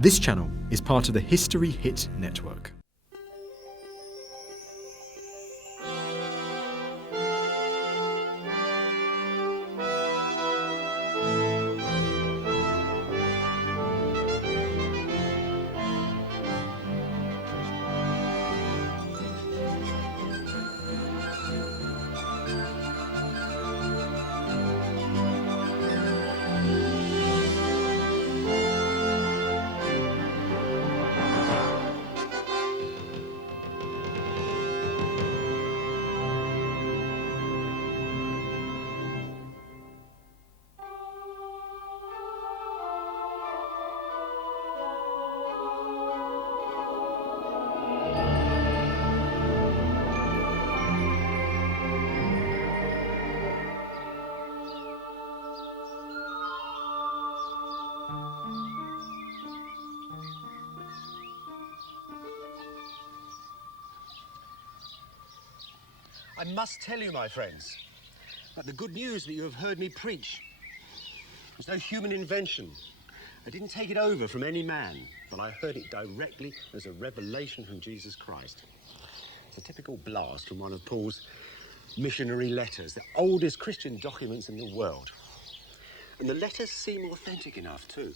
This channel is part of the History Hit network. I must tell you, my friends, that the good news that you have heard me preach was no human invention. I didn't take it over from any man, but I heard it directly as a revelation from Jesus Christ. It's a typical blast from one of Paul's missionary letters, the oldest Christian documents in the world. And the letters seem authentic enough, too.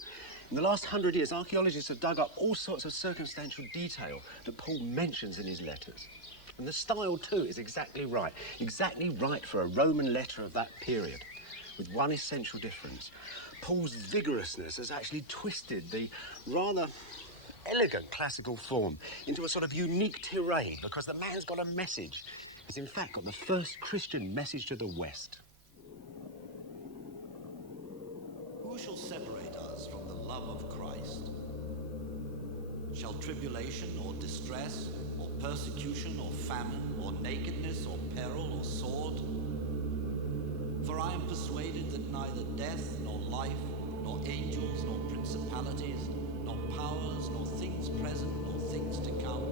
In the last 100 years, archaeologists have dug up all sorts of circumstantial detail that Paul mentions in his letters. And the style, too, is exactly right for a Roman letter of that period, with one essential difference. Paul's vigorousness has actually twisted the rather elegant classical form into a sort of unique tirade, because the man's got a message. He's in fact got the first Christian message to the West. Who shall separate us from the love of Christ? Shall tribulation or distress, or persecution, or famine, or nakedness, or peril, or sword? For I am persuaded that neither death, nor life, nor angels, nor principalities, nor powers, nor things present, nor things to come,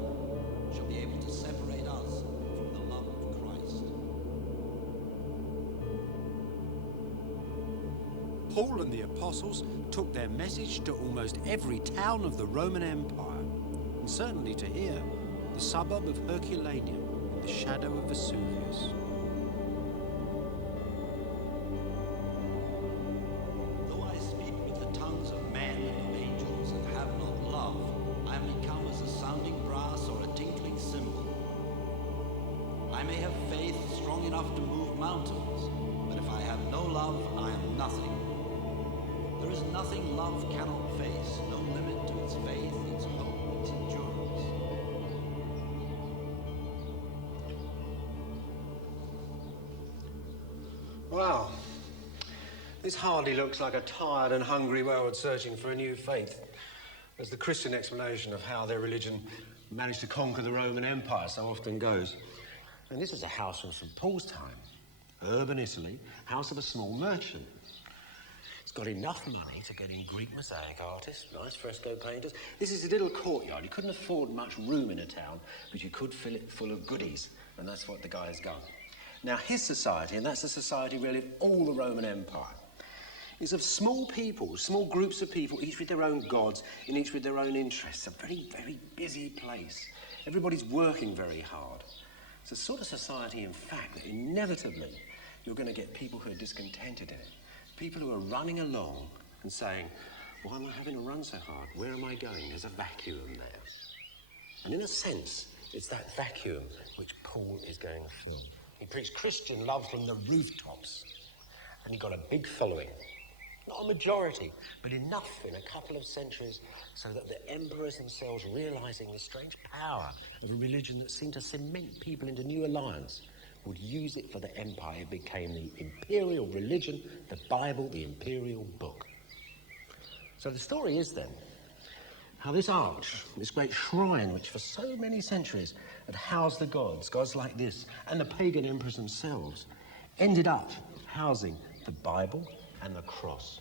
shall be able to separate us from the love of Christ. Paul and the apostles took their message to almost every town of the Roman Empire, and certainly to here, the suburb of Herculaneum, in the shadow of Vesuvius. Though I speak with the tongues of men and of angels and have not love, I am become as a sounding brass or a tinkling cymbal. I may have faith strong enough to move mountains, but if I have no love, I am nothing. There is nothing love cannot face, no limit to its faith, its hope, its endurance. Wow. This hardly looks like a tired and hungry world searching for a new faith. As the Christian explanation of how their religion managed to conquer the Roman Empire so often goes. And this was a house from St. Paul's time. Urban Italy, house of a small merchant. It's got enough money to get in Greek mosaic artists, nice fresco painters. This is a little courtyard. You couldn't afford much room in a town, but you could fill it full of goodies. And that's what the guy has done. Now, his society, and that's the society really of all the Roman Empire, is of small people, small groups of people, each with their own gods and each with their own interests. A very, very busy place. Everybody's working very hard. It's a sort of society, in fact, that inevitably you're going to get people who are discontented in it. People who are running along and saying, why am I having to run so hard? Where am I going? There's a vacuum there. And in a sense, it's that vacuum which Paul is going to fill. He preached Christian love from the rooftops, and he got a big following. Not a majority, but enough in a couple of centuries so that the emperors themselves, realizing the strange power of a religion that seemed to cement people into new alliance, would use it for the empire. It became the imperial religion, the Bible, the imperial book. So the story is then how this arch, this great shrine, which for so many centuries had housed the gods like this, and the pagan emperors themselves, ended up housing the Bible and the cross.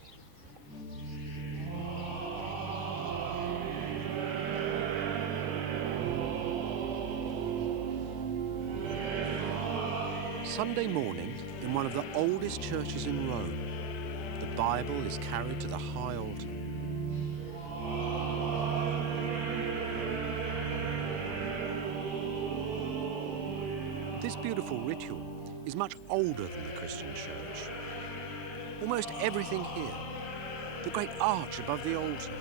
Sunday morning, in one of the oldest churches in Rome, the Bible is carried to the high altar. This beautiful ritual is much older than the Christian church. Almost everything here, the great arch above the altar,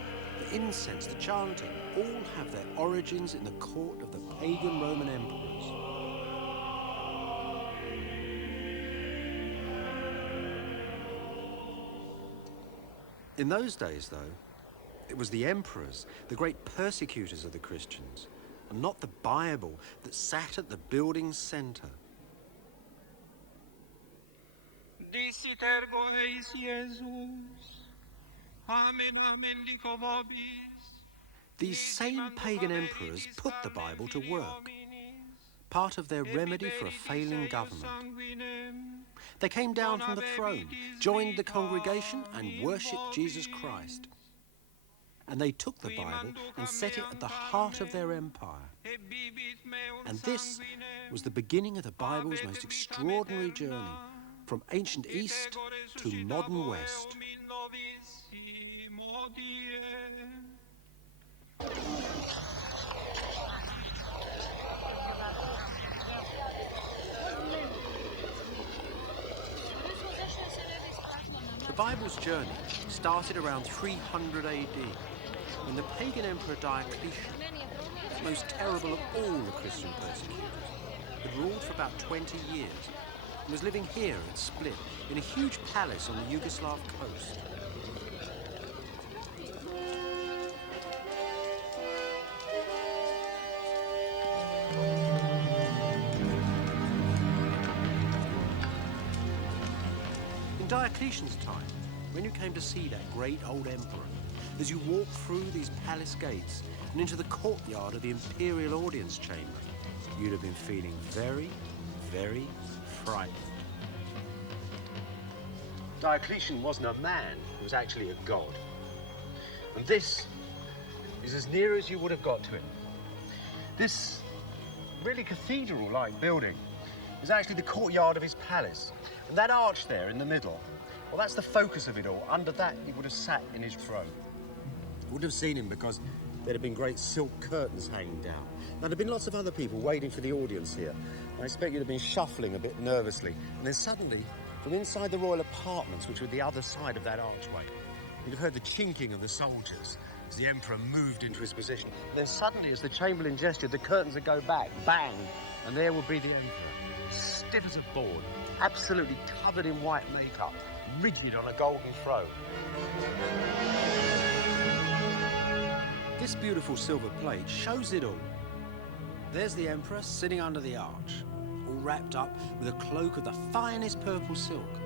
the incense, the chanting, all have their origins in the court of the pagan Roman emperors. In those days, though, it was the emperors, the great persecutors of the Christians, and not the Bible that sat at the building's centre. These same pagan emperors put the Bible to work, part of their remedy for a failing government. They came down from the throne, joined the congregation and worshipped Jesus Christ. And they took the Bible and set it at the heart of their empire. And this was the beginning of the Bible's most extraordinary journey, from ancient East to modern West. The Bible's journey started around 300 AD, when the pagan Emperor Diocletian, the most terrible of all the Christian persecutors, had ruled for about 20 years and was living here at Split, in a huge palace on the Yugoslav coast. In Diocletian's time, when you came to see that great old emperor, as you walked through these palace gates and into the courtyard of the imperial audience chamber, you'd have been feeling very, very frightened. Diocletian wasn't a man, he was actually a god. And this is as near as you would have got to him. This really cathedral-like building is actually the courtyard of his palace. And that arch there in the middle, well, that's the focus of it all. Under that, he would have sat in his throne. You wouldn't have seen him because there'd have been great silk curtains hanging down. Now, there'd been lots of other people waiting for the audience here. I expect you'd have been shuffling a bit nervously. And then suddenly, from inside the royal apartments, which were the other side of that archway, you'd have heard the chinking of the soldiers as the emperor moved into his position. And then suddenly, as the chamberlain gestured, the curtains would go back, bang, and there would be the emperor, stiff as a board, absolutely covered in white makeup, rigid on a golden throne. This beautiful silver plate shows it all. There's the emperor sitting under the arch, all wrapped up with a cloak of the finest purple silk,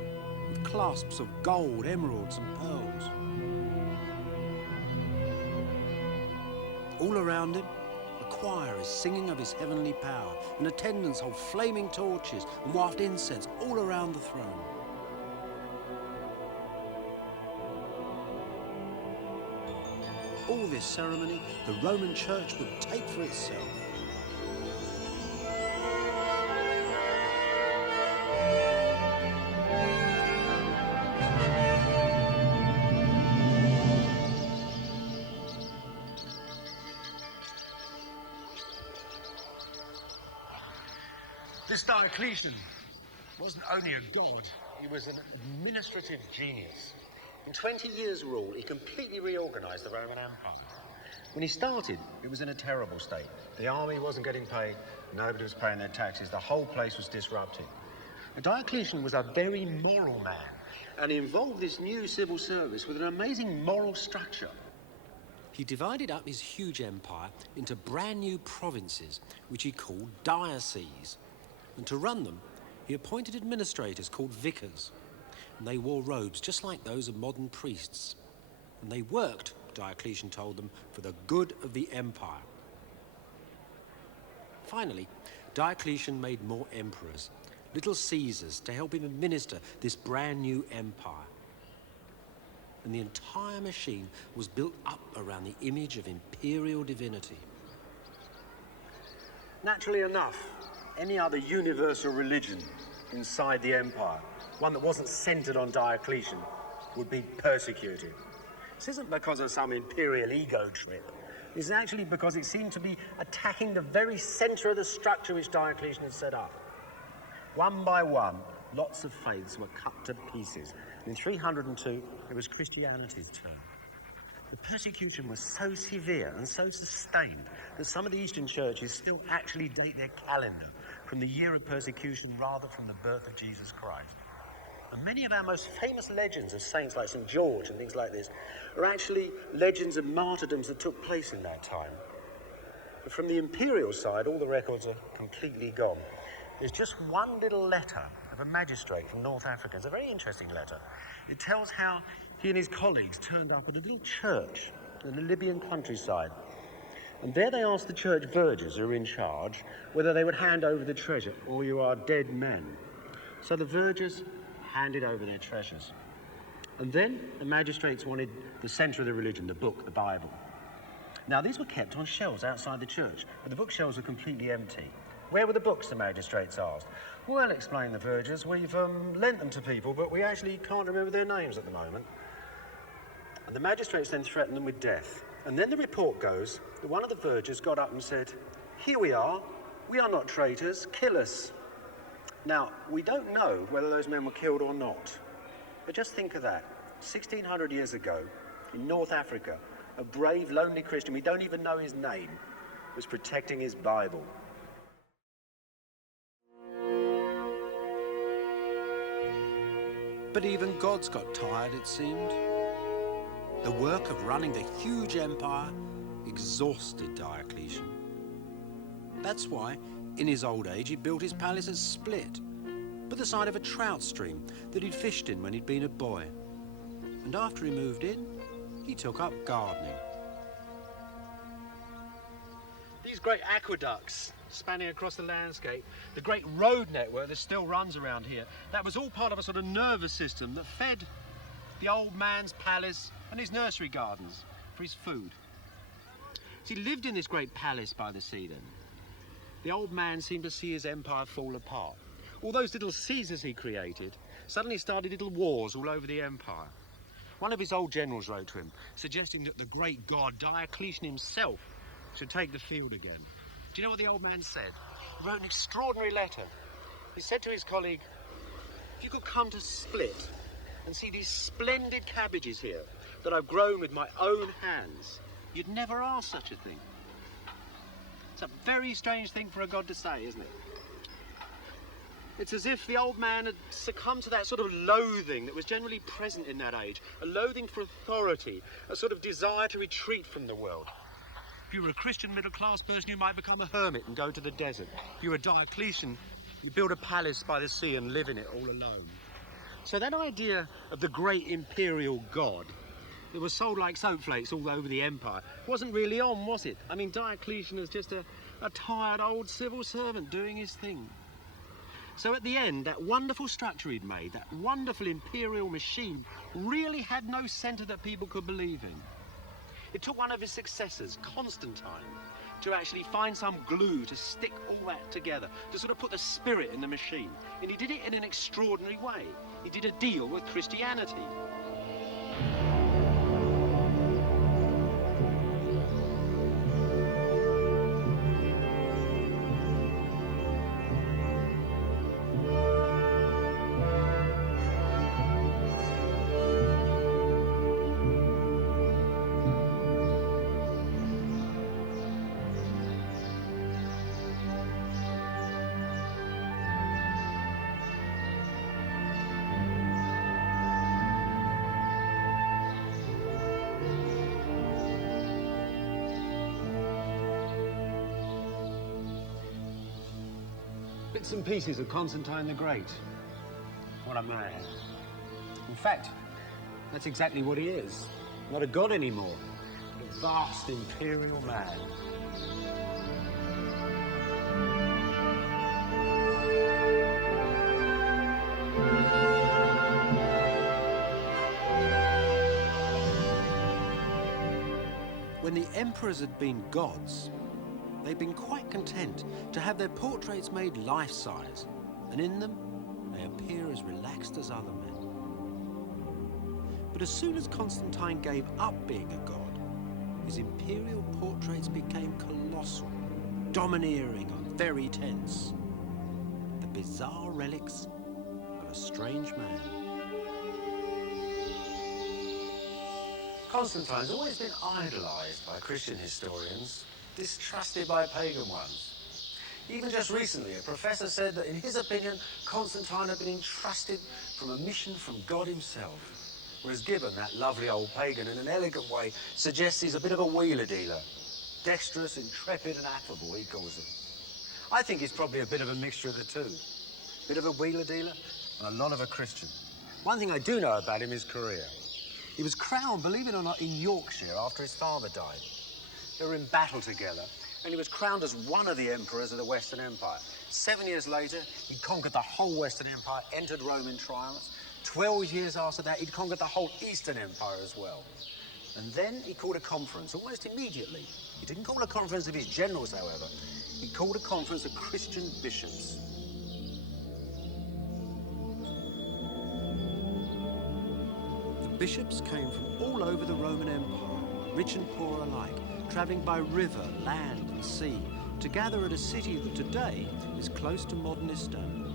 with clasps of gold, emeralds and pearls. All around him, a choir is singing of his heavenly power, and attendants hold flaming torches and waft incense all around the throne. All this ceremony the Roman Church would take for itself. This Diocletian wasn't only a god, he was an administrative genius. In 20 years' rule, he completely reorganized the Roman Empire. When he started, it was in a terrible state. The army wasn't getting paid, nobody was paying their taxes, the whole place was disrupted. And Diocletian was a very moral man, and he involved this new civil service with an amazing moral structure. He divided up his huge empire into brand new provinces, which he called dioceses. And to run them, he appointed administrators called vicars. And they wore robes just like those of modern priests. And they worked, Diocletian told them, for the good of the empire. Finally, Diocletian made more emperors, little Caesars, to help him administer this brand new empire. And the entire machine was built up around the image of imperial divinity. Naturally enough, any other universal religion inside the empire, one that wasn't centered on Diocletian, would be persecuted. This isn't because of some imperial ego trip. It's actually because it seemed to be attacking the very center of the structure which Diocletian had set up. One by one, lots of faiths were cut to pieces. In 302, it was Christianity's turn. The persecution was so severe and so sustained that some of the Eastern churches still actually date their calendar from the year of persecution rather from the birth of Jesus Christ. And many of our most famous legends of saints like St. George and things like this are actually legends of martyrdoms that took place in that time. But from the imperial side, all the records are completely gone. There's just one little letter of a magistrate from North Africa. It's a very interesting letter. It tells how he and his colleagues turned up at a little church in the Libyan countryside. And there they asked the church vergers who were in charge whether they would hand over the treasure, or you are dead men. So the vergers handed over their treasures. And then the magistrates wanted the centre of the religion, the book, the Bible. Now these were kept on shelves outside the church, but the bookshelves were completely empty. Where were the books, the magistrates asked? Well, explained the vergers, we've lent them to people, but we actually can't remember their names at the moment. And the magistrates then threatened them with death. And then the report goes that one of the vergers got up and said, "Here we are not traitors, kill us." Now, we don't know whether those men were killed or not, but just think of that. 1600 years ago, in North Africa, a brave, lonely Christian, we don't even know his name, was protecting his Bible. But even gods got tired, it seemed. The work of running the huge empire exhausted Diocletian. That's why, in his old age, he built his palace at Split, by the side of a trout stream that he'd fished in when he'd been a boy. And after he moved in, he took up gardening. These great aqueducts spanning across the landscape, the great road network that still runs around here, that was all part of a sort of nervous system that fed the old man's palace and his nursery gardens for his food. So he lived in this great palace by the sea then. The old man seemed to see his empire fall apart. All those little Caesars he created suddenly started little wars all over the empire. One of his old generals wrote to him, suggesting that the great god Diocletian himself should take the field again. Do you know what the old man said? He wrote an extraordinary letter. He said to his colleague, "If you could come to Split and see these splendid cabbages here that I've grown with my own hands, you'd never ask such a thing." It's a very strange thing for a god to say, isn't it? It's as if the old man had succumbed to that sort of loathing that was generally present in that age, a loathing for authority, a sort of desire to retreat from the world. If you were a Christian middle-class person, you might become a hermit and go to the desert. If you were a Diocletian, you build a palace by the sea and live in it all alone. So that idea of the great imperial god that was sold like soap flakes all over the empire wasn't really on, was it? I mean, Diocletian is just a tired old civil servant doing his thing. So at the end, that wonderful structure he'd made, that wonderful imperial machine, really had no centre that people could believe in. It took one of his successors, Constantine, to actually find some glue to stick all that together, to sort of put the spirit in the machine. And he did it in an extraordinary way. He did a deal with Christianity. Bits and pieces of Constantine the Great. What a man. In fact, that's exactly what he is. Not a god anymore, but a vast imperial man. When the emperors had been gods, they'd been quite content to have their portraits made life-size, and in them they appear as relaxed as other men. But as soon as Constantine gave up being a god, his imperial portraits became colossal, domineering and very tense. The bizarre relics of a strange man. Constantine's always been idolised by Christian historians, distrusted by pagan ones. Even just recently, a professor said that in his opinion, Constantine had been entrusted from a mission from God himself. Whereas Gibbon, that lovely old pagan, in an elegant way, suggests he's a bit of a wheeler dealer. Dexterous, intrepid and affable, he calls it. I think he's probably a bit of a mixture of the two. A bit of a wheeler dealer and a lot of a Christian. One thing I do know about him is career. He was crowned, believe it or not, in Yorkshire after his father died. They were in battle together, and he was crowned as one of the emperors of the Western Empire. 7 years later, he conquered the whole Western Empire, entered Rome in triumph. 12 years after that, he'd conquered the whole Eastern Empire as well. And then he called a conference, almost immediately. He didn't call a conference of his generals, however. He called a conference of Christian bishops. The bishops came from all over the Roman Empire, rich and poor alike, travelling by river, land and sea, to gather at a city that today is close to modern Istanbul.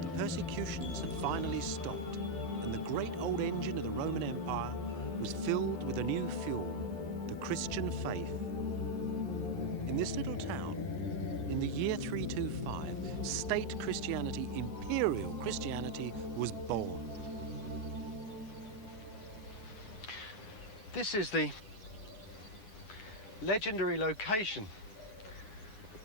The persecutions had finally stopped, and the great old engine of the Roman Empire was filled with a new fuel, the Christian faith. In this little town, in the year 325, state Christianity, imperial Christianity, was born. This is the legendary location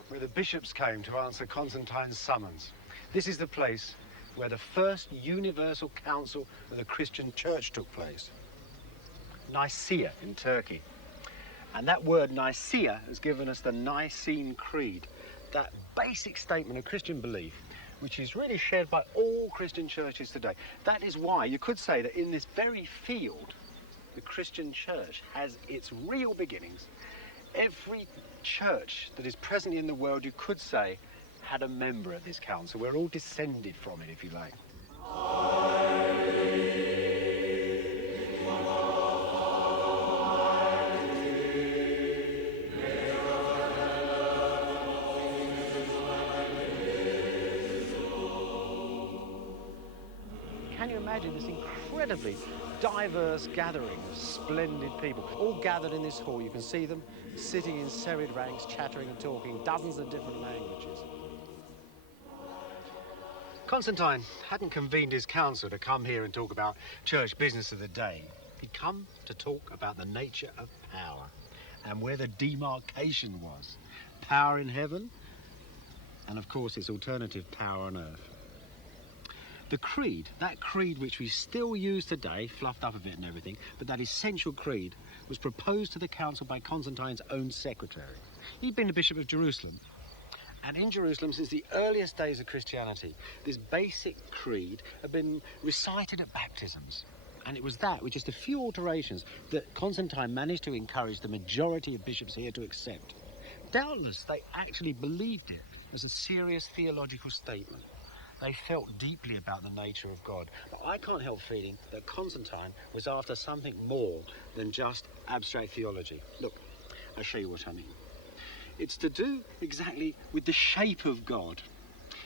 where the bishops came to answer Constantine's summons. This is the place where the first universal council of the Christian church took place. Nicaea in Turkey. And that word Nicaea has given us the Nicene Creed, that basic statement of Christian belief, which is really shared by all Christian churches today. That is why you could say that in this very field, the Christian church has its real beginnings. Every church that is present in the world, you could say, had a member of this council. We're all descended from it, if you like. Can you imagine this incredibly diverse gathering of splendid people, all gathered in this hall? You can see them sitting in serried ranks, chattering and talking dozens of different languages. Constantine hadn't convened his council to come here and talk about church business of the day. He'd come to talk about the nature of power and where the demarcation was. Power in heaven and, of course, its alternative, power on earth. The creed, that creed which we still use today, fluffed up a bit and everything, but that essential creed was proposed to the council by Constantine's own secretary. He'd been the Bishop of Jerusalem, and in Jerusalem since the earliest days of Christianity, this basic creed had been recited at baptisms. And it was that, with just a few alterations, that Constantine managed to encourage the majority of bishops here to accept. Doubtless they actually believed it as a serious theological statement. They felt deeply about the nature of God. But I can't help feeling that Constantine was after something more than just abstract theology. Look, I'll show you what I mean. It's to do exactly with the shape of God.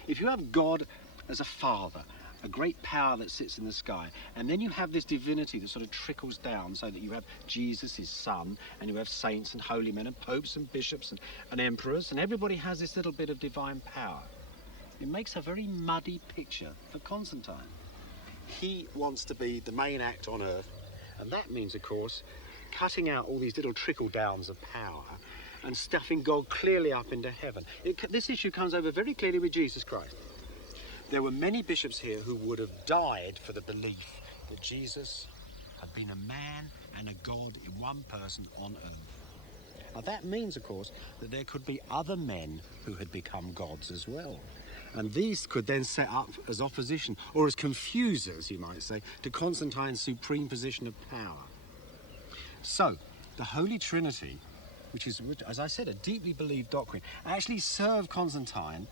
If you have God as a father, a great power that sits in the sky, and then you have this divinity that sort of trickles down so that you have Jesus, his son, and you have saints and holy men and popes and bishops and emperors, and everybody has this little bit of divine power. It makes a very muddy picture for Constantine. He wants to be the main act on earth, and that means, of course, cutting out all these little trickle-downs of power and stuffing God clearly up into heaven. This issue comes over very clearly with Jesus Christ. There were many bishops here who would have died for the belief that Jesus had been a man and a God in one person on earth. Now that means, of course, that there could be other men who had become gods as well. And these could then set up as opposition, or as confusers, you might say, to Constantine's supreme position of power. So, the Holy Trinity, which is, as I said, a deeply believed doctrine, actually served Constantine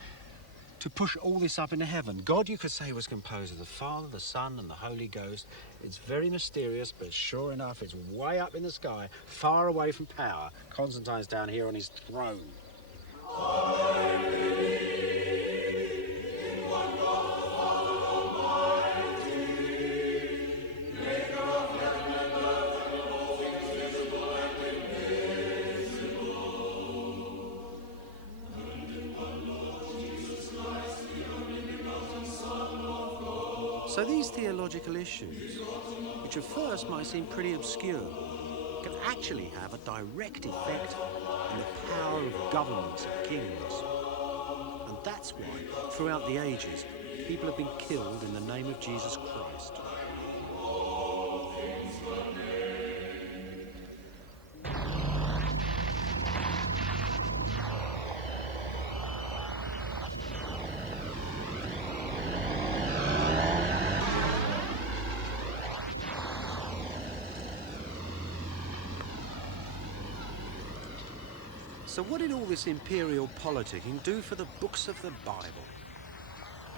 to push all this up into heaven. God, you could say, was composed of the Father, the Son, and the Holy Ghost. It's very mysterious, but sure enough, it's way up in the sky, far away from power. Constantine's down here on his throne. So these theological issues, which at first might seem pretty obscure, can actually have a direct effect on the power of governments and kings. And that's why, throughout the ages, people have been killed in the name of Jesus Christ. So what did all this imperial politicking do for the books of the Bible?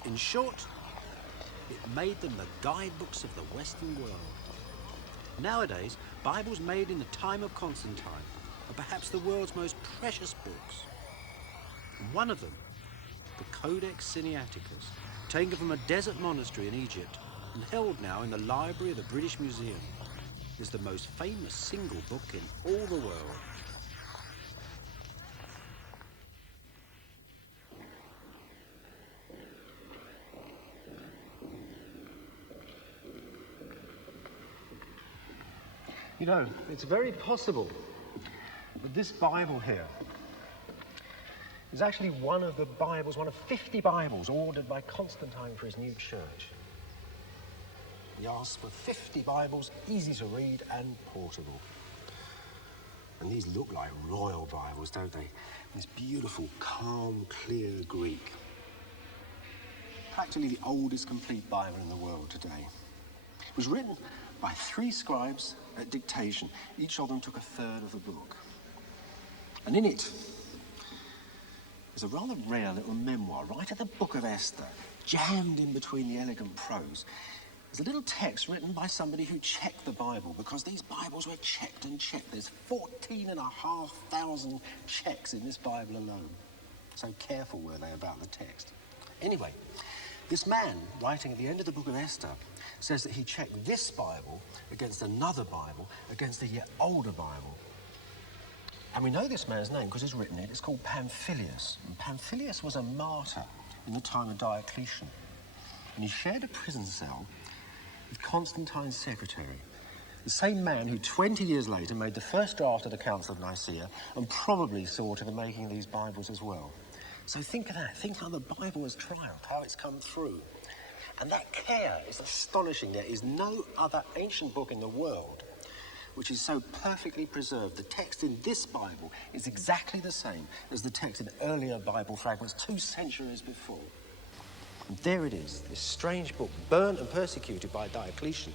In short, it made them the guidebooks of the Western world. Nowadays, Bibles made in the time of Constantine are perhaps the world's most precious books. And one of them, the Codex Sinaiticus, taken from a desert monastery in Egypt and held now in the library of the British Museum, is the most famous single book in all the world. You know, it's very possible that this Bible here is actually one of 50 Bibles ordered by Constantine for his new church. He asked for 50 Bibles, easy to read and portable. And these look like royal Bibles, don't they? This beautiful, calm, clear Greek. Practically the oldest complete Bible in the world today. It was written by 3 scribes at dictation. Each of them took a third of the book. And in it, there's a rather rare little memoir, right at the Book of Esther, jammed in between the elegant prose. There's a little text written by somebody who checked the Bible, because these Bibles were checked and checked. There's 14,500 checks in this Bible alone. So careful were they about the text. Anyway, this man, writing at the end of the Book of Esther, says that he checked this Bible against another Bible, against a yet older Bible. And we know this man's name because it's written in it. It's called Pamphilius. And Pamphilius was a martyr in the time of Diocletian. And he shared a prison cell with Constantine's secretary, the same man who 20 years later made the first draft of the Council of Nicaea and probably saw to the making of these Bibles as well. So think of that. Think how the Bible has triumphed, how it's come through. And that care is astonishing. There is no other ancient book in the world which is so perfectly preserved. The text in this Bible is exactly the same as the text in earlier Bible fragments 2 centuries before. And there it is, this strange book, burnt and persecuted by Diocletian,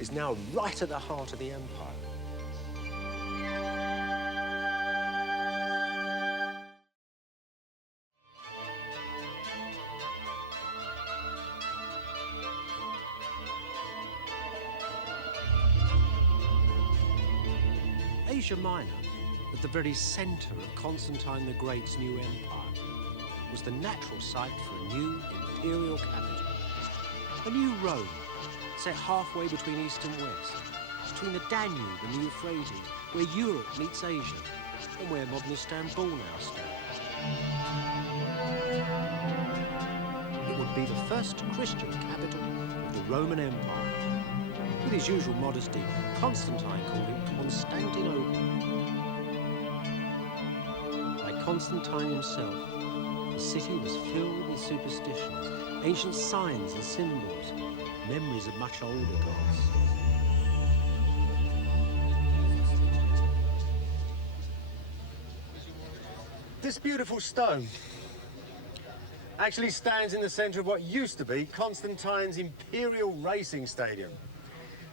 is now right at the heart of the empire. Asia Minor, at the very centre of Constantine the Great's new empire, was the natural site for a new imperial capital. A new Rome, set halfway between east and west, between the Danube and the Euphrates, where Europe meets Asia, and where modern Istanbul now stands. It would be the first Christian capital of the Roman Empire. With his usual modesty, Constantine called it Constantinople. Like Constantine himself, the city was filled with superstitions, ancient signs and symbols, memories of much older gods. This beautiful stone actually stands in the centre of what used to be Constantine's imperial racing stadium.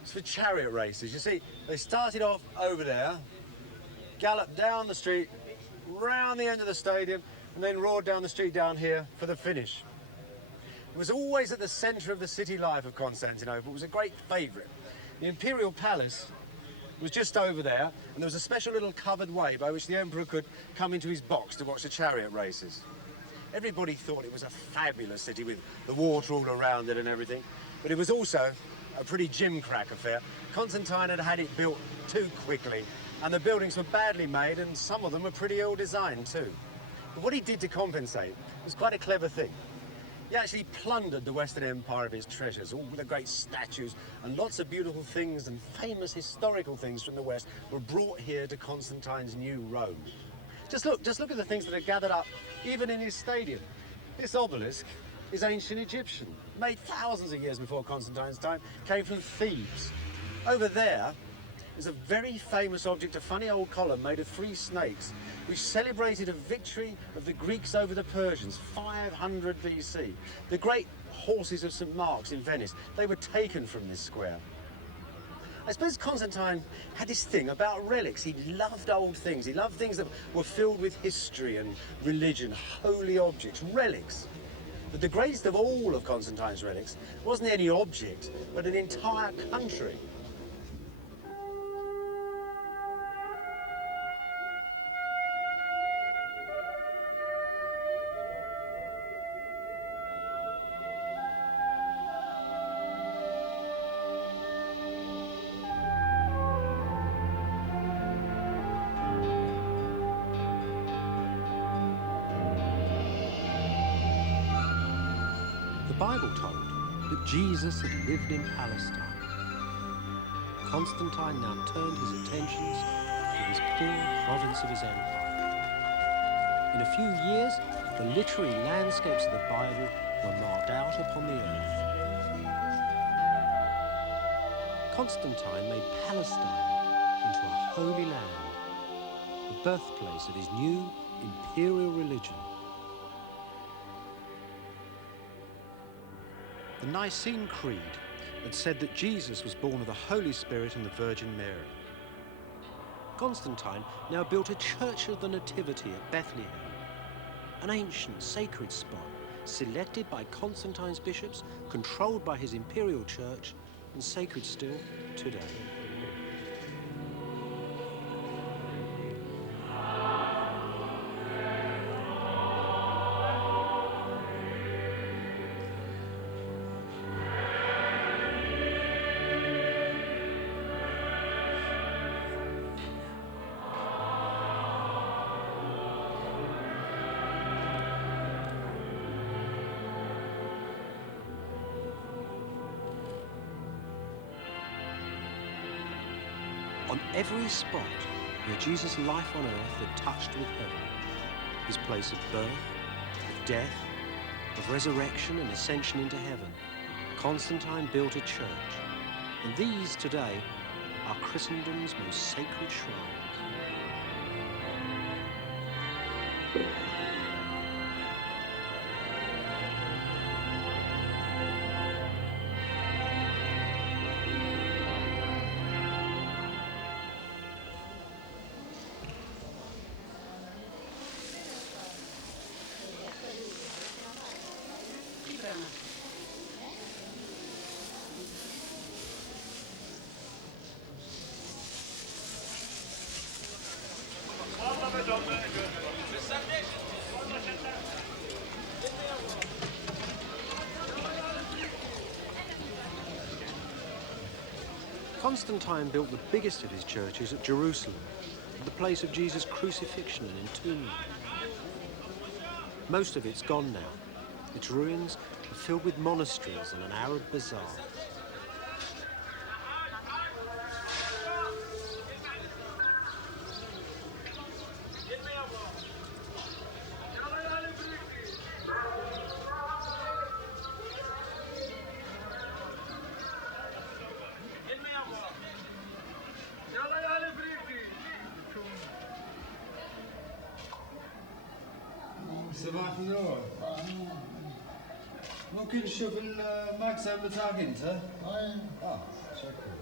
It's for chariot races. You see, they started off over there, galloped down the street, round the end of the stadium, and then roared down the street down here for the finish. It was always at the centre of the city life of Constantinople. It was a great favourite. The imperial palace was just over there, and there was a special little covered way by which the emperor could come into his box to watch the chariot races. Everybody thought it was a fabulous city with the water all around it and everything, but it was also a pretty gimcrack affair. Constantine had had it built too quickly, and the buildings were badly made, and some of them were pretty ill-designed too. But what he did to compensate was quite a clever thing. He actually plundered the Western Empire of its treasures. All the great statues and lots of beautiful things and famous historical things from the West were brought here to Constantine's new Rome. Just look at the things that are gathered up, even in his stadium. This obelisk is ancient Egyptian, made thousands of years before Constantine's time, came from Thebes. Over there is a very famous object, a funny old column made of 3 snakes, which celebrated a victory of the Greeks over the Persians, 500 BC. The great horses of St. Mark's in Venice, they were taken from this square. I suppose Constantine had this thing about relics. He loved old things. He loved things that were filled with history and religion, holy objects, relics. But the greatest of all of Constantine's relics wasn't any object, but an entire country. The Bible told that Jesus had lived in Palestine. Constantine now turned his attentions to this poor province of his empire. In a few years, the literary landscapes of the Bible were marked out upon the earth. Constantine made Palestine into a holy land, the birthplace of his new imperial religion. The Nicene Creed had said that Jesus was born of the Holy Spirit and the Virgin Mary. Constantine now built a church of the Nativity at Bethlehem, an ancient sacred spot selected by Constantine's bishops, controlled by his imperial church, and sacred still today. On every spot where Jesus' life on earth had touched with heaven, his place of birth, of death, of resurrection and ascension into heaven, Constantine built a church, and these today are Christendom's most sacred shrines. Constantine built the biggest of his churches at Jerusalem, the place of Jesus' crucifixion and entombment. Most of it's gone now. Its ruins are filled with monasteries and an Arab bazaar. صباح النور. ممكن نشوف المكتب بتاعك انت؟ شكرا.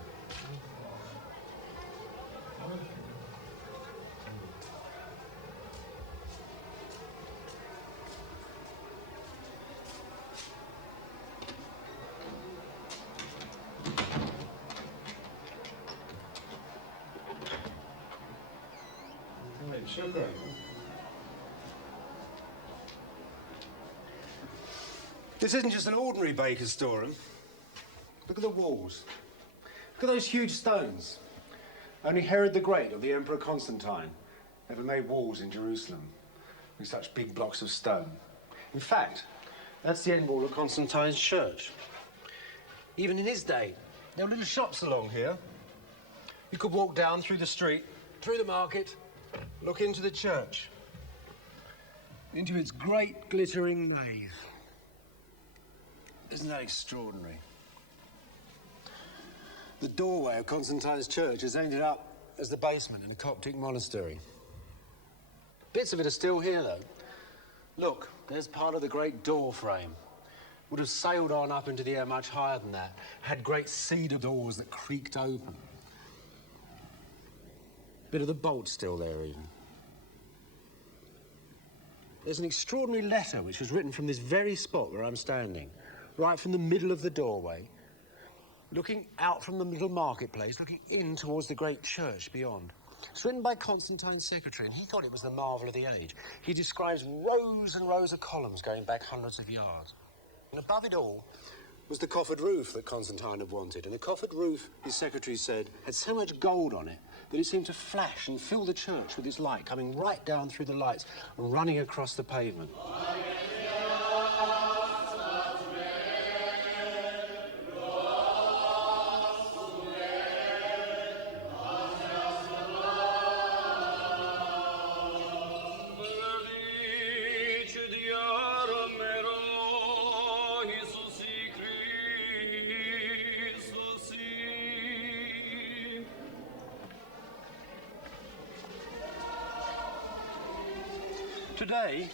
شكرا. This isn't just an ordinary baker's storeroom. Look at the walls. Look at those huge stones. Only Herod the Great or the Emperor Constantine ever made walls in Jerusalem with such big blocks of stone. In fact, That's the end wall of Constantine's church. Even in his day, there were little shops along here. You could walk down through the street, through the market, look into the church, into its great glittering nave. Isn't that extraordinary? The doorway of Constantine's church has ended up as the basement in a Coptic monastery. Bits of it are still here, though. Look, there's part of the great door frame. Would have sailed on up into the air much higher than that. Had great cedar doors that creaked open. Bit of the bolt still there, even. There's an extraordinary letter which was written from this very spot where I'm standing, right from the middle of the doorway, looking out from the middle marketplace, looking in towards the great church beyond. It's written by Constantine's secretary, and he thought it was the marvel of the age. He describes rows and rows of columns going back hundreds of yards. And above it all was the coffered roof that Constantine had wanted. And the coffered roof, his secretary said, had so much gold on it that it seemed to flash and fill the church with its light, coming right down through the lights and running across the pavement. Today,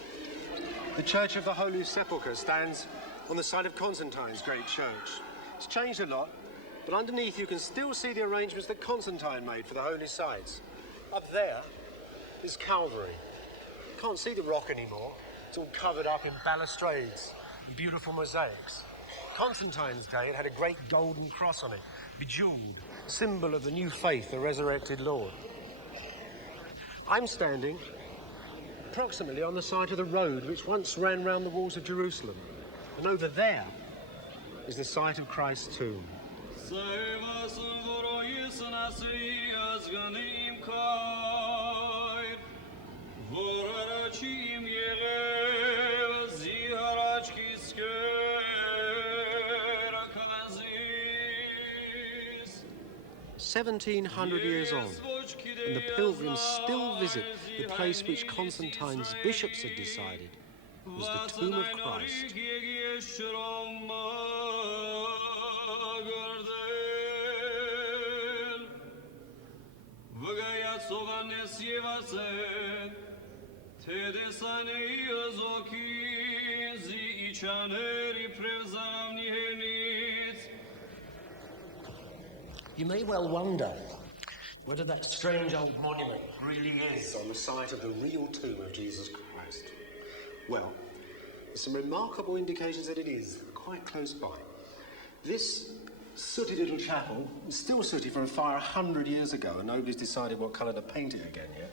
the Church of the Holy Sepulchre stands on the site of Constantine's great church. It's changed a lot, but underneath you can still see the arrangements that Constantine made for the holy sites. Up there is Calvary. You can't see the rock anymore. It's all covered up in balustrades and beautiful mosaics. Constantine's day, it had a great golden cross on it, bejeweled, symbol of the new faith, the resurrected Lord. I'm standing approximately on the side of the road which once ran round the walls of Jerusalem. And over there is the site of Christ's tomb. "1,700 years on, and the pilgrims still visit the place which Constantine's bishops had decided was the tomb of Christ." You may well wonder whether that strange old monument really is on the site of the real tomb of Jesus Christ. Well, there's some remarkable indications that it is, quite close by. This sooty little chapel is still sooty from a fire 100 years ago, and nobody's decided what colour to paint it again yet.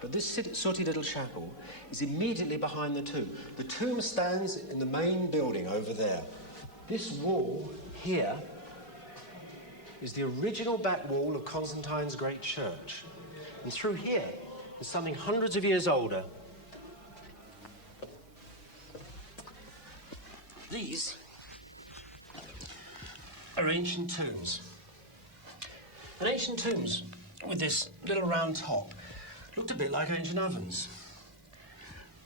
But this sooty little chapel is immediately behind the tomb. The tomb stands in the main building over there. This wall here is the original back wall of Constantine's great church. And through here is something hundreds of years older. These are ancient tombs. And ancient tombs with this little round top looked a bit like ancient ovens.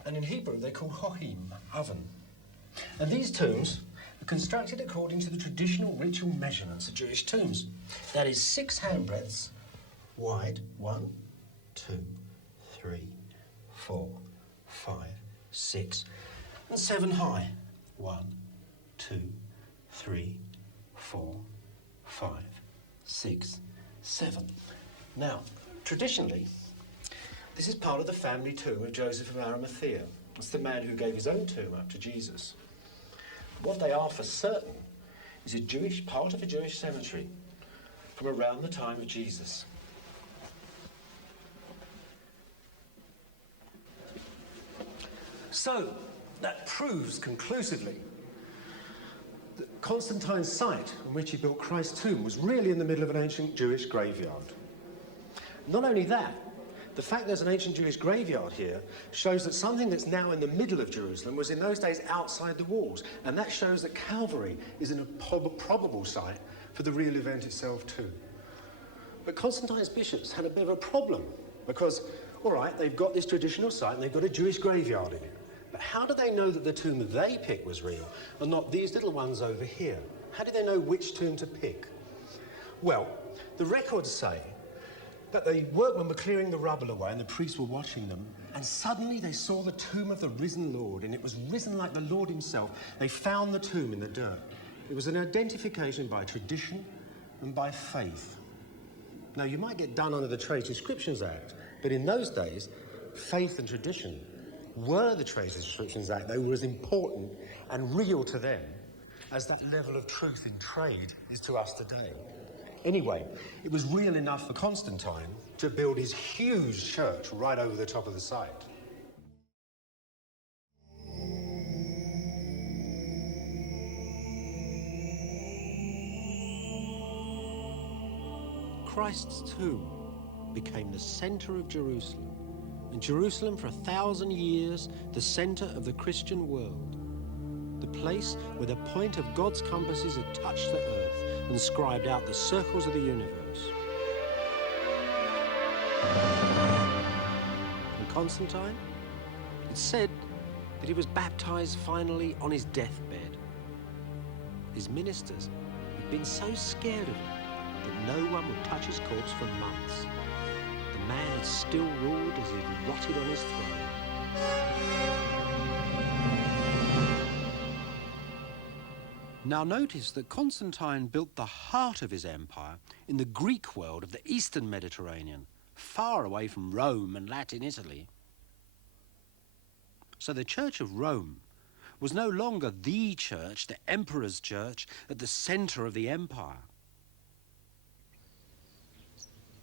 And in Hebrew they're called hohim, oven. And these tombs are constructed according to the traditional ritual measurements of Jewish tombs. That is 6 handbreadths wide, 1, 2, 3, 4, 5, 6, and 7 high. 1, 2, 3, 4, 5, 6, 7. Now, traditionally, this is part of the family tomb of Joseph of Arimathea. It's the man who gave his own tomb up to Jesus. What they are for certain is part of a Jewish cemetery from around the time of Jesus. So, that proves conclusively that Constantine's site on which he built Christ's tomb was really in the middle of an ancient Jewish graveyard. Not only that, The fact there's an ancient Jewish graveyard here shows that something that's now in the middle of Jerusalem was in those days outside the walls, and that shows that Calvary is in a probable site for the real event itself too. But Constantine's bishops had a bit of a problem because, all right, they've got this traditional site and they've got a Jewish graveyard in it, but how do they know that the tomb they picked was real and not these little ones over here? How did they know which tomb to pick? Well, the records say that the workmen were clearing the rubble away and the priests were watching them, and suddenly they saw the tomb of the risen Lord, and it was risen like the Lord himself. They found the tomb in the dirt. It was an identification by tradition and by faith. Now, you might get done under the Trade Inscriptions Act, but in those days, faith and tradition were the Trade Inscriptions Act. They were as important and real to them as that level of truth in trade is to us today. Anyway, it was real enough for Constantine to build his huge church right over the top of the site. Christ's tomb became the centre of Jerusalem, and Jerusalem for 1,000 years the centre of the Christian world, the place where the point of God's compasses had touched the earth and scribed out the circles of the universe. And Constantine? It's said that he was baptized finally on his deathbed. His ministers had been so scared of him that no one would touch his corpse for months. The man had still ruled as he had rotted on his throne. Now notice that Constantine built the heart of his empire in the Greek world of the eastern Mediterranean, far away from Rome and Latin Italy. So the Church of Rome was no longer the church, the emperor's church, at the centre of the empire.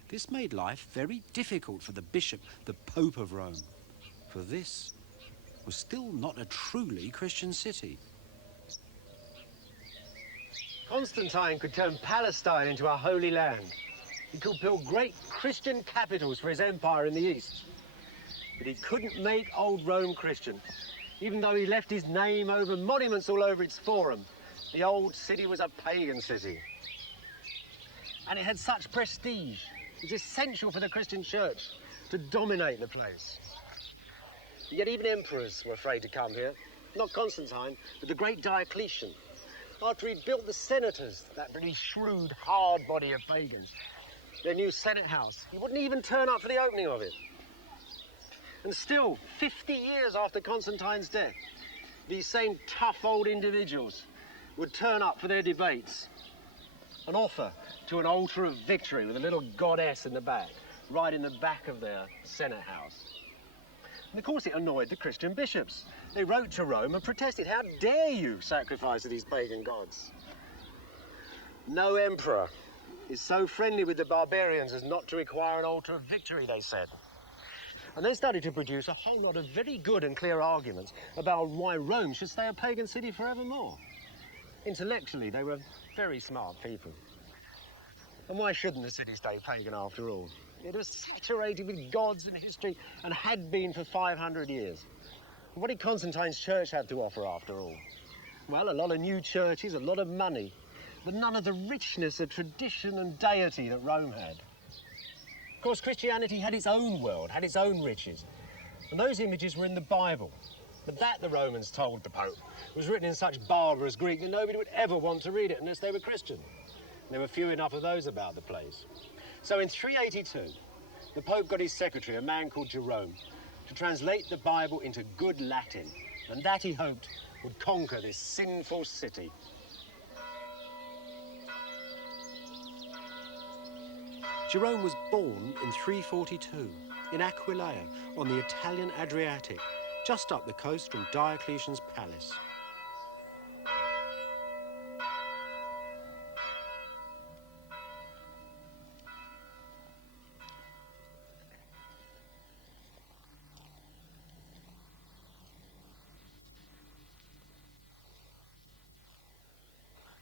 This made life very difficult for the bishop, the Pope of Rome, for this was still not a truly Christian city. Constantine could turn Palestine into a holy land. He could build great Christian capitals for his empire in the east. But he couldn't make old Rome Christian. Even though he left his name over monuments all over its forum, the old city was a pagan city. And it had such prestige. It was essential for the Christian church to dominate the place. Yet even emperors were afraid to come here. Not Constantine, but the great Diocletian. After he'd built the senators, that really shrewd, hard body of pagans, their new Senate house, he wouldn't even turn up for the opening of it. And still, 50 years after Constantine's death, these same tough old individuals would turn up for their debates and offer to an altar of victory with a little goddess in the back, right in the back of their Senate house. And of course it annoyed the Christian bishops. They wrote to Rome and protested, how dare you sacrifice to these pagan gods? No emperor is so friendly with the barbarians as not to require an altar of victory, they said. And they started to produce a whole lot of very good and clear arguments about why Rome should stay a pagan city forevermore. Intellectually, they were very smart people. And why shouldn't the city stay pagan after all? It was saturated with gods and history and had been for 500 years. What did Constantine's church have to offer after all? Well, a lot of new churches, a lot of money, but none of the richness of tradition and deity that Rome had. Of course, Christianity had its own world, had its own riches, and those images were in the Bible. But that, the Romans told the Pope, was written in such barbarous Greek that nobody would ever want to read it unless they were Christian. There were few enough of those about the place. So in 382, the Pope got his secretary, a man called Jerome, to translate the Bible into good Latin, and that, he hoped, would conquer this sinful city. Jerome was born in 342 in Aquileia on the Italian Adriatic, just up the coast from Diocletian's palace.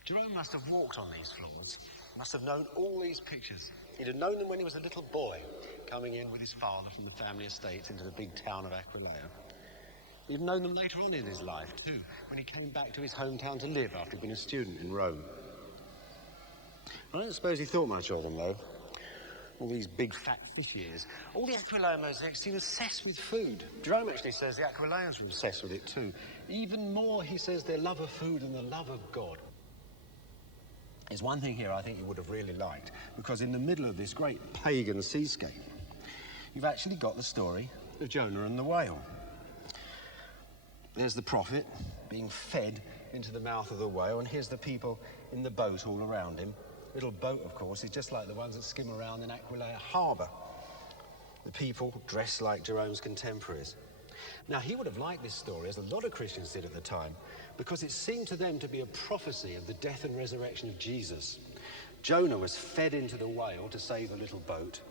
Jerome must have walked on these floors, must have known all these pictures. He'd have known them when he was a little boy, coming in with his father from the family estates into the big town of Aquileia. He'd have known them later on in his life, too, when he came back to his hometown to live after he'd been a student in Rome. I don't suppose he thought much of them, though. All these big fat fish ears. All the Aquileia mosaics seem obsessed with food. Jerome actually says the Aquileians were obsessed with it, too. Even more, he says, their love of food and the love of God. There's one thing here I think you would have really liked, because in the middle of this great pagan seascape, you've actually got the story of Jonah and the whale. There's the prophet being fed into the mouth of the whale, and here's the people in the boat all around him. Little boat, of course, is just like the ones that skim around in Aquileia harbour. The people dressed like Jerome's contemporaries. Now, he would have liked this story, as a lot of Christians did at the time, because it seemed to them to be a prophecy of the death and resurrection of Jesus. Jonah was fed into the whale to save a little boat,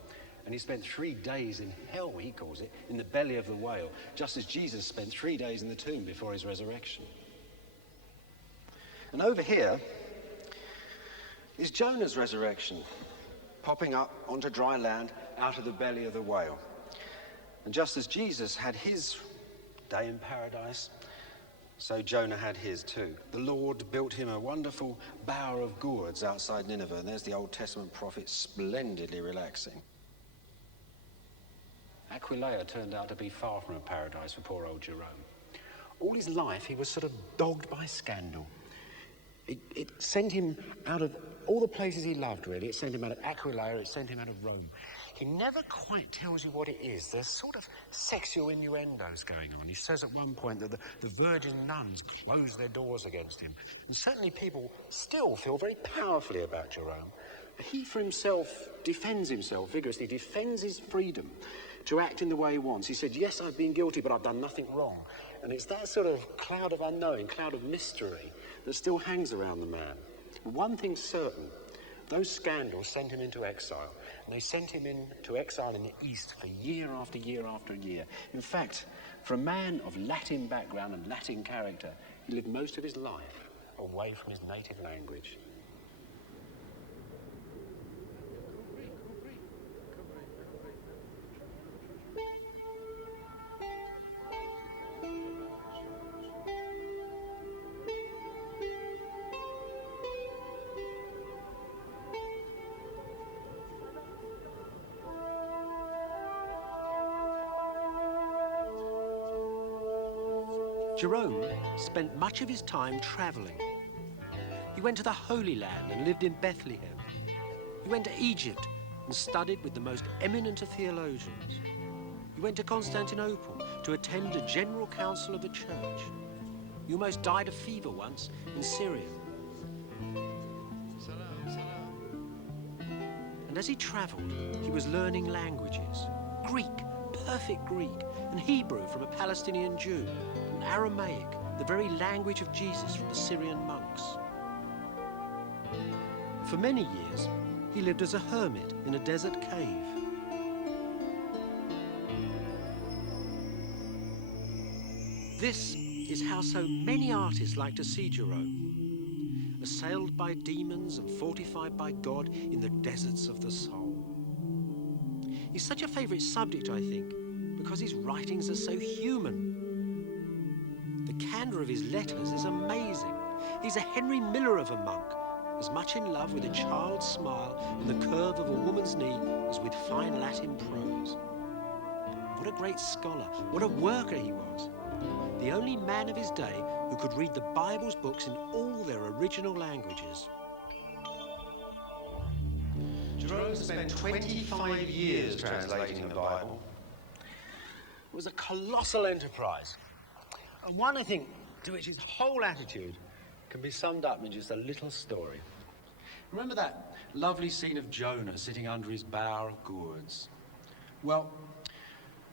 and he spent 3 days in hell, he calls it, in the belly of the whale, just as Jesus spent 3 days in the tomb before his resurrection. And over here is Jonah's resurrection, popping up onto dry land out of the belly of the whale. And just as Jesus had his day in paradise, so Jonah had his too. The Lord built him a wonderful bower of gourds outside Nineveh, and there's the Old Testament prophet splendidly relaxing. Aquileia turned out to be far from a paradise for poor old Jerome. All his life he was sort of dogged by scandal. It sent him out of all the places he loved, really. It sent him out of Aquileia, it sent him out of Rome. He never quite tells you what it is. There's sort of sexual innuendos going on. He says at one point that the virgin nuns closed their doors against him. And certainly people still feel very powerfully about Jerome. He, for himself, defends himself vigorously, defends his freedom to act in the way he wants. He said, yes, I've been guilty, but I've done nothing wrong. And it's that sort of cloud of unknowing, cloud of mystery that still hangs around the man. One thing's certain, those scandals sent him into exile. And they sent him into exile in the East for year after year after year. In fact, for a man of Latin background and Latin character, he lived most of his life away from his native language. Jerome spent much of his time travelling. He went to the Holy Land and lived in Bethlehem. He went to Egypt and studied with the most eminent of theologians. He went to Constantinople to attend a general council of the church. He almost died of fever once in Syria. And as he travelled, he was learning languages. Greek, perfect Greek, and Hebrew from a Palestinian Jew, and Aramaic, the very language of Jesus from the Syrian monks. For many years, he lived as a hermit in a desert cave. This is how so many artists like to see Jerome, assailed by demons and fortified by God in the deserts of the soul. He's such a favourite subject, I think, because his writings are so human. The candour of his letters is amazing. He's a Henry Miller of a monk, as much in love with a child's smile and the curve of a woman's knee as with fine Latin prose. What a great scholar, what a worker he was. The only man of his day who could read the Bible's books in all their original languages. Jerome spent 25 years translating the Bible. It was a colossal enterprise. And one, I think, to which his whole attitude can be summed up in just a little story. Remember that lovely scene of Jonah sitting under his bower of gourds? Well,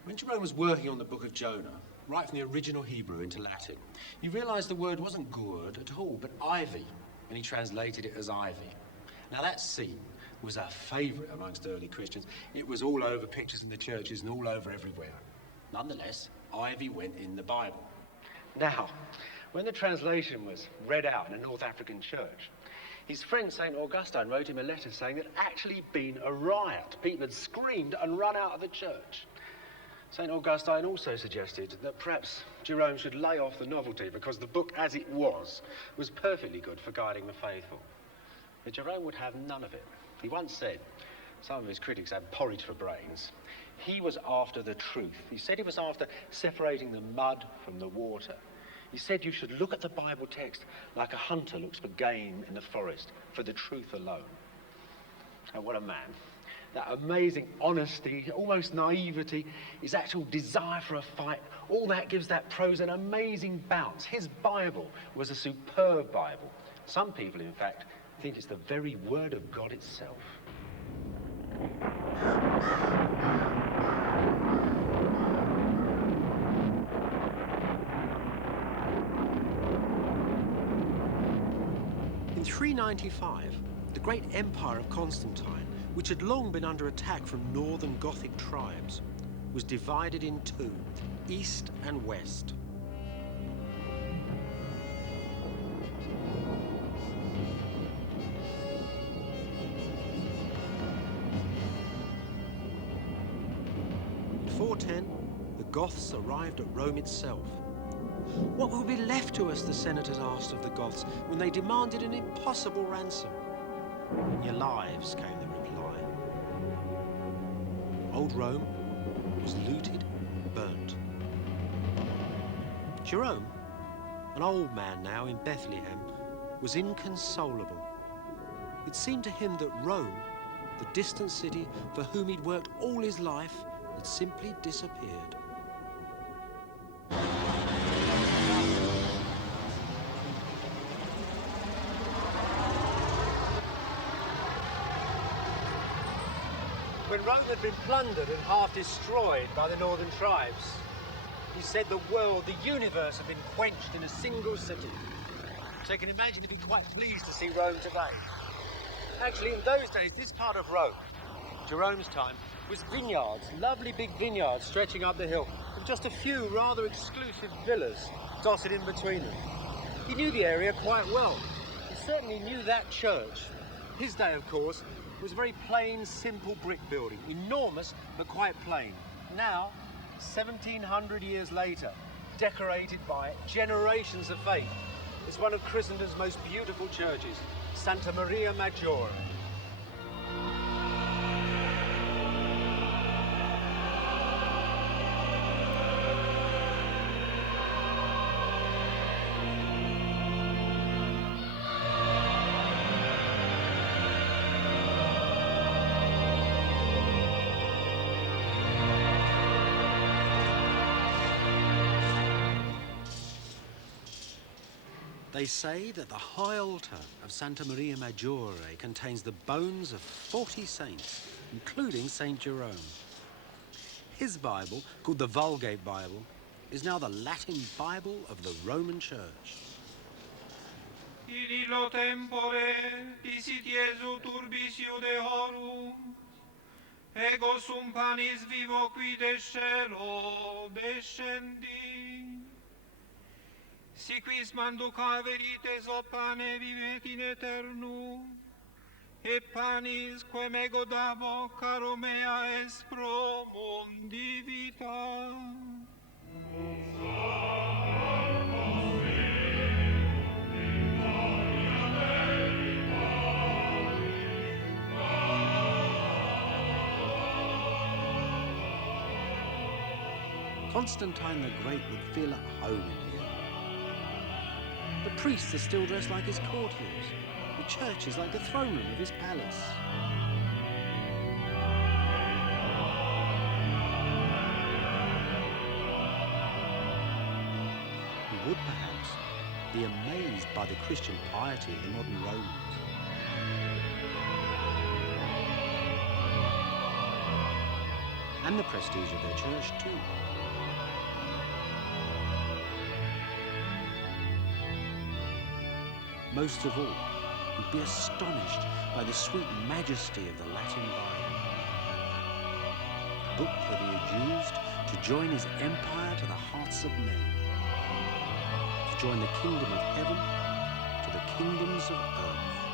when Jerome was working on the book of Jonah, right from the original Hebrew into Latin, he realised the word wasn't gourd at all, but ivy, and he translated it as ivy. Now that scene was a favourite amongst early Christians. It was all over pictures in the churches and all over everywhere. Nonetheless, ivy went in the Bible. Now, when the translation was read out in a North African church, His friend St. Augustine wrote him a letter saying there'd actually been a riot. People had screamed and run out of the church. St. Augustine also suggested that perhaps Jerome should lay off the novelty because the book as it was perfectly good for guiding the faithful. But Jerome would have none of it. He once said, some of his critics had porridge for brains, he was after the truth. He said he was after separating the mud from the water. He said you should look at the Bible text like a hunter looks for game in the forest, for the truth alone. Oh, what a man. That amazing honesty, almost naivety, his actual desire for a fight, all that gives that prose an amazing bounce. His Bible was a superb Bible. Some people, in fact, think it's the very word of God itself. In 395, the great empire of Constantine, which had long been under attack from northern Gothic tribes, was divided in two, east and west. In 410, the Goths arrived at Rome itself. What will be left to us, the senators asked of the Goths, when they demanded an impossible ransom? In your lives, came the reply. Old Rome was looted, burnt. Jerome, an old man now in Bethlehem, was inconsolable. It seemed to him that Rome, the distant city for whom he'd worked all his life, had simply disappeared. When Rome had been plundered and half destroyed by the northern tribes, he said the world, the universe, had been quenched in a single city. So you can imagine he'd be quite pleased to see Rome today. Actually, in those days, this part of Rome, Jerome's time, was vineyards, lovely big vineyards stretching up the hill, with just a few rather exclusive villas dotted in between them. He knew the area quite well. He certainly knew that church. His day, of course, was a very plain, simple brick building, enormous but quite plain. Now, 1700 years later, decorated by generations of faith, it's one of Christendom's most beautiful churches, Santa Maria Maggiore. They say that the high altar of Santa Maria Maggiore contains the bones of 40 saints, including St. Jerome. His Bible, called the Vulgate Bible, is now the Latin Bible of the Roman Church. In illo tempore disit Iesu turbis Iudeorum, ego sum panis vivo qui de cielo descendi. Si quis manduca verites o pane vivet in eternum, e panis quem ego davo caro mea est pro mundi vita. Constantine the Great would feel at home in here. The priests are still dressed like his courtiers. The church is like the throne room of his palace. He would perhaps be amazed by the Christian piety of the modern Romans. And the prestige of their church too. Most of all, he'd be astonished by the sweet majesty of the Latin Bible, a book that he had used to join his empire to the hearts of men, to join the kingdom of heaven to the kingdoms of earth.